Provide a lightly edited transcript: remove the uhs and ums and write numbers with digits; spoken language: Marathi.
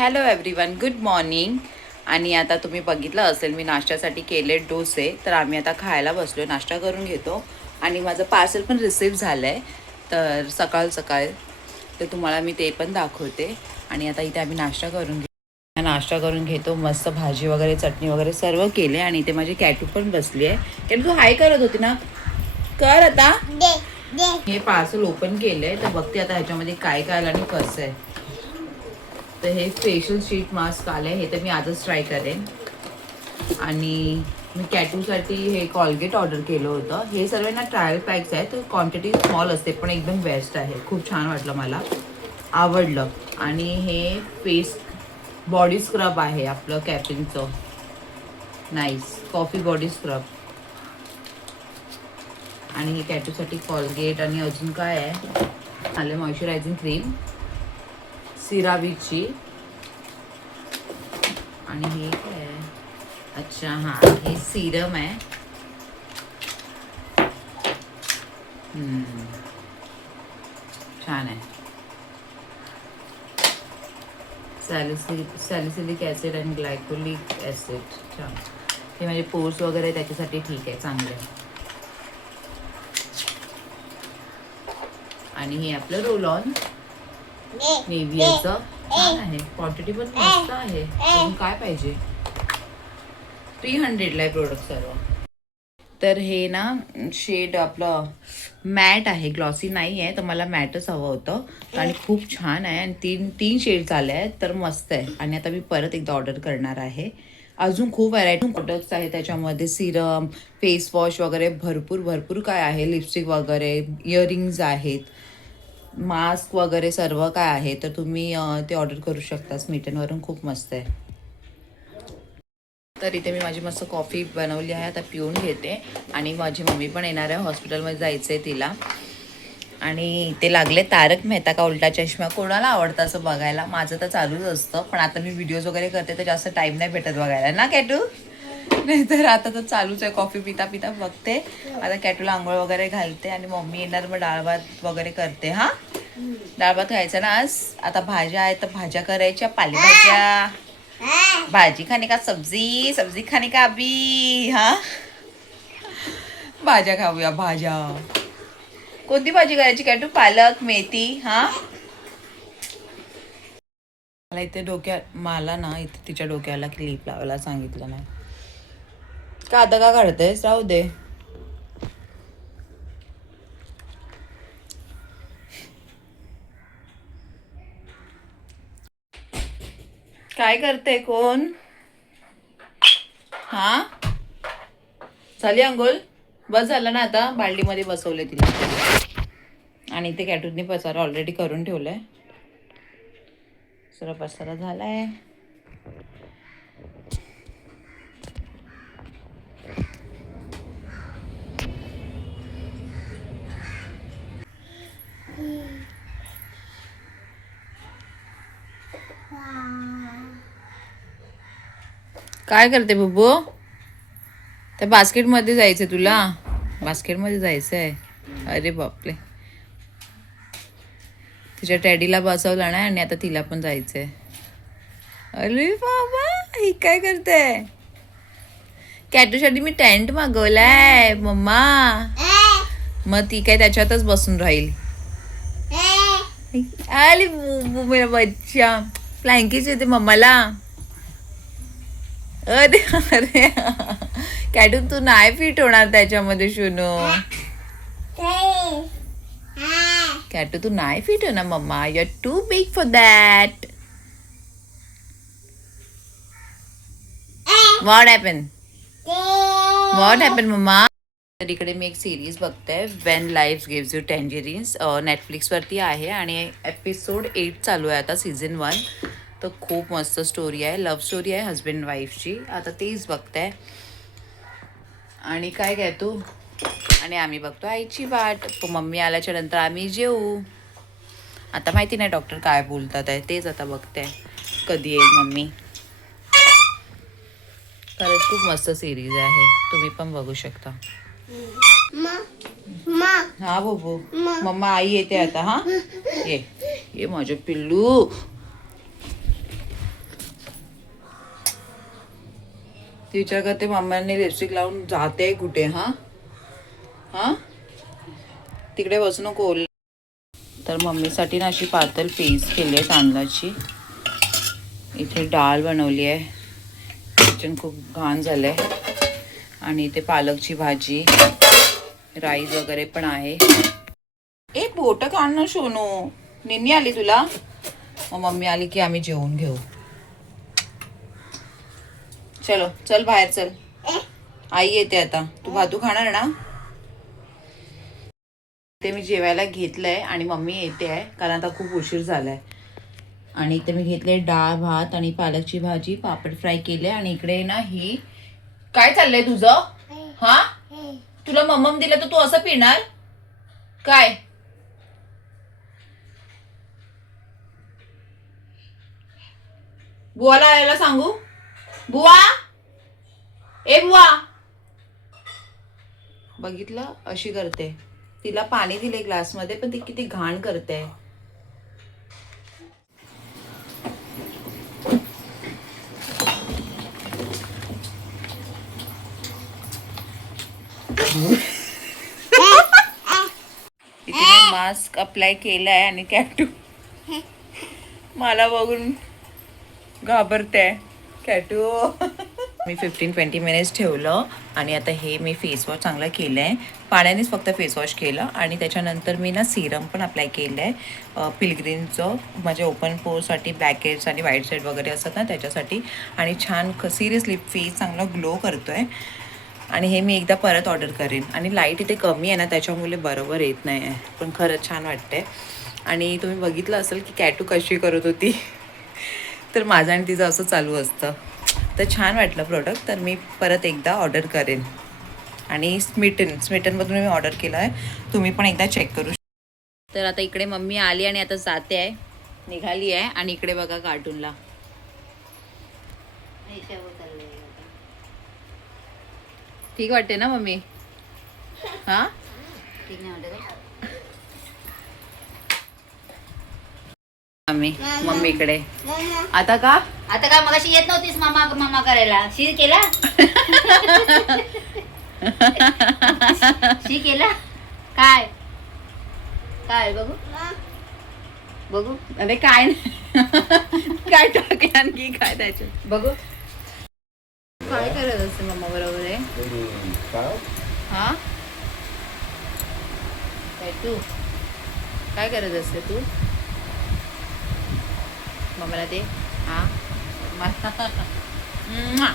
Hello everyone, good morning. आणि आता तुम्ही बघितलं असेल मी नाश्त्यासाठी केले डोसे. तर आम्ही आता खायला बसलो, नाश्ता करून घेतो. आणि माझं पार्सल पण रिसीव्ह झालं आहे, तर सकाळ तर तुम्हाला मी ते पण दाखवते. आणि आता इथे आम्ही नाश्ता करून घेतो. मस्त भाजी वगैरे, चटणी वगैरे सर्व केले. आणि इथे माझी कॅटू पण बसली आहे. कॅटू तू हाय करत होती ना, कर आता. हे पार्सल ओपन केलंय, तर बघते आता ह्याच्यामध्ये काय काय आलं आणि कसं आहे. तर हे फेशियल शीट मास्क आलं हे तर मी आजच ट्राय करेन. आणि मी कॅटूसाठी हे कॉलगेट ऑर्डर केलं होतं. हे सर्व ना ट्रायल पॅक्स आहेत, तर क्वांटिटी स्मॉल असते पण एकदम बेस्ट आहे. खूप छान वाटलं, मला आवडलं. आणि हे फेस बॉडी स्क्रब आहे आपलं कॅपिनचं, नाईस कॉफी बॉडी स्क्रब. आणि हे कॅटूसाठी कॉलगेट. आणि अजून काय आहे, आले मॉइश्चरायझिंग क्रीम सिरावीची. आणि हे काय आहे, अच्छा हां, हे सिरम आहे. छान आहे. सॅलिसिलिक ॲसिड आणि ग्लायकोलिक ॲसिड. छान. हे म्हणजे पोर्स वगैरे त्याच्यासाठी ठीक आहे, चांगलं आहे. आणि हे आपलं रोल ऑन नेव्हियाचं छान आहे. क्वांटिटी पण मस्त आहे. अजून काय पाहिजे. 300ला आहे प्रोडक्ट सर्व. तर हे ना शेड आपलं मॅट आहे, ग्लॉसी नाही आहे. तर मला मॅटच हवं होतं आणि खूप छान आहे. आणि तीन शेड्स आले आहेत, तर मस्त आहे. आणि आता मी परत एकदा ऑर्डर करणार आहे. अजून खूप व्हरायटी प्रोडक्ट्स आहे त्याच्यामध्ये, सिरम, फेस वॉश वगैरे भरपूर काय आहे. लिपस्टिक वगैरे, इयरिंग्ज आहेत, मास्क वगैरे सर्व काय आहे. तर तुम्ही ते ऑर्डर करू शकता स्मिटनवरून. खूप मस्त आहे. तर इथे मी माझी मस्त कॉफी बनवली आहे, आता पिऊन घेते. आणि माझी मम्मी पण येणार आहे, हॉस्पिटलमध्ये जायचं आहे तिला. आणि ते लागले तारक मेहता का उलटा चष्मा. कोणाला आवडतं असं बघायला. माझं तर चालूच असतं, पण आता मी व्हिडिओज वगैरे करते तर जास्त टाईम नाही भेटत बघायला ना कॅटू. नाही तर आता तर चालूच आहे, कॉफी पिता पिता बघते. आता कॅटूला आंघोळ वगैरे घालते आणि मम्मी येणार, मग डाळ भात वगैरे करते. हां, डाळ भात खायचा ना आज. आता भाज्या आहेत तर भाज्या करायच्या, पालेभाज्या. भाजी खाने का सब्जी, सब्जी खाने का अभी. हाँ, भाज्या खाऊया, भाज्या. कोणती भाजी करायची कॅटू? पालक, मेथी. हा, मला ना इथे तिच्या डोक्याला क्लिप लावायला सांगितलं नाही का. आता का काढतेस, राहू दे. काय करते कोण? हा, झाली अंघोळ? बस झालं ना आता. बाल्डीमध्ये बसवले तिला. आणि इथे कॅटूननी पसारा ऑलरेडी करून ठेवलाय. सर्व पसारा झालाय. काय करते बुबू? त्या बास्केटमध्ये जायचंय तुला? बास्केटमध्ये जायचंय? अरे बापरे. तिच्या टॅडीला बसवलं नाही आणि आता तिला पण जायचंय. अरे बाबा, ही काय करते? कॅटूसाठी मी टेंट मागवलाय मम्मा. मग ती काय त्याच्यातच बसून राहील. अरे बुबू मेरा बच्चा, ब्लँकेट येते मम्माला. अरे अरे, कॅटून तू नाही फिट होणार त्याच्यामध्ये शुनू. कॅटू तू नाही फिट होणार mamma. You are too big for that. What happen? What happen mamma? तर इकडे मी एक सिरीज बघते, when life gives you tangerines. नेटफ्लिक्सवरती आहे आणि एपिसोड 8 चालू आहे आता, सीझन 1. तर खूप मस्त स्टोरी आहे, लव्ह स्टोरी आहे हजबंड वाईफची. आता तेच बघताय. आणि काय काय तू. आणि आम्ही बघतो आईची वाट. मम्मी आल्याच्या नंतर आम्ही जेऊ. आता माहिती नाही डॉक्टर काय बोलतात आहे, तेच आता बघते कधी येईल मम्मी. खरंच खूप मस्त सिरीज आहे, तुम्ही पण बघू शकता. हा बोबो, मम्मा आई येते आता. हा, ये ये माझं पिल्लू. ती विचार करते मम्माने लिपस्टिक लावून जाते कुठे. हा हा तिकडे बसू नको. तर मम्मीसाठी ना अशी पातळ पेस्ट केली आहे तांदळाची. इथे डाळ बनवली आहे. किचन खूप घाण झालं आहे. आणि इथे पालकची भाजी, राईस वगैरे पण आहे. एक बोट काढणं सोनू. निन्नी आली तुला. मग मम्मी आली की आम्ही जेवून घेऊ. चलो चल बाहेर चल. आई येते आता. तू भातू खाणार ना. ते मी जेवायला घेतलंय आणि मम्मी येते आहे कारण आता खूप उशीर झालाय. आणि इथे मी घेतले डाळ भात आणि पालकची भाजी, पापड फ्राय केले. आणि इकडे ना ही काय चाललंय तुझं. हा तुला मम्मम दिलं तर तू असं पिणार काय. बुवाला यायला सांगू. बुवा ए बुवा. बघितलं अशी करते. तिला पाणी दिले ग्लासमध्ये पण ती किती घाण करते. इथे मास्क अप्लाय केलाय आणि कॅटू मला बघून घाबरते. कॅटू मी 15-20 मिनिट्स ठेवलं आणि आता हे मी फेसवॉश चांगलं केलं आहे. पाण्यानेच फक्त फेसवॉश केलं आणि त्याच्यानंतर मी ना सिरम पण अप्लाय केलं आहे पिलग्रीमचं. म्हणजे ओपन पोरसाठी ब्लॅक हेड्स आणि व्हाईट हेड वगैरे असतात ना त्याच्यासाठी. आणि छान सिरियसली फेस चांगला ग्लो करतो आहे. आणि हे मी एकदा परत ऑर्डर करेन. आणि लाईट इथे कमी आहे ना त्याच्यामुळे बरोबर येत नाही आहे पण खरंच छान वाटतंय. आणि तुम्ही बघितलं असेल की कॅटू कशी करत होती. तर माझं आणि तिचं असं चालू असतं. तर छान वाटलं प्रोडक्ट. तर मी परत एकदा ऑर्डर करेन. आणि स्मिटनमधून मी ऑर्डर केलं आहे. तुम्ही पण एकदा चेक करू. तर आता इकडे मम्मी आली आणि आता जाते आहे, निघाली आहे. आणि इकडे बघा कार्टूनला ठीक वाटते ना मम्मी. हा ठीक नाही वाटत. मम्मीकडे आता का मगाशी येत नव्हतीस मामा मामा करायला. शी केला शी केला काय काय बघू बघू. अरे काय काय टाकले आणखी काय त्याच्यात बघू. काय करत असते मम्मा बरोबर आहे. हा काय तू काय करत असते तू. मम्मीला दे. हा मला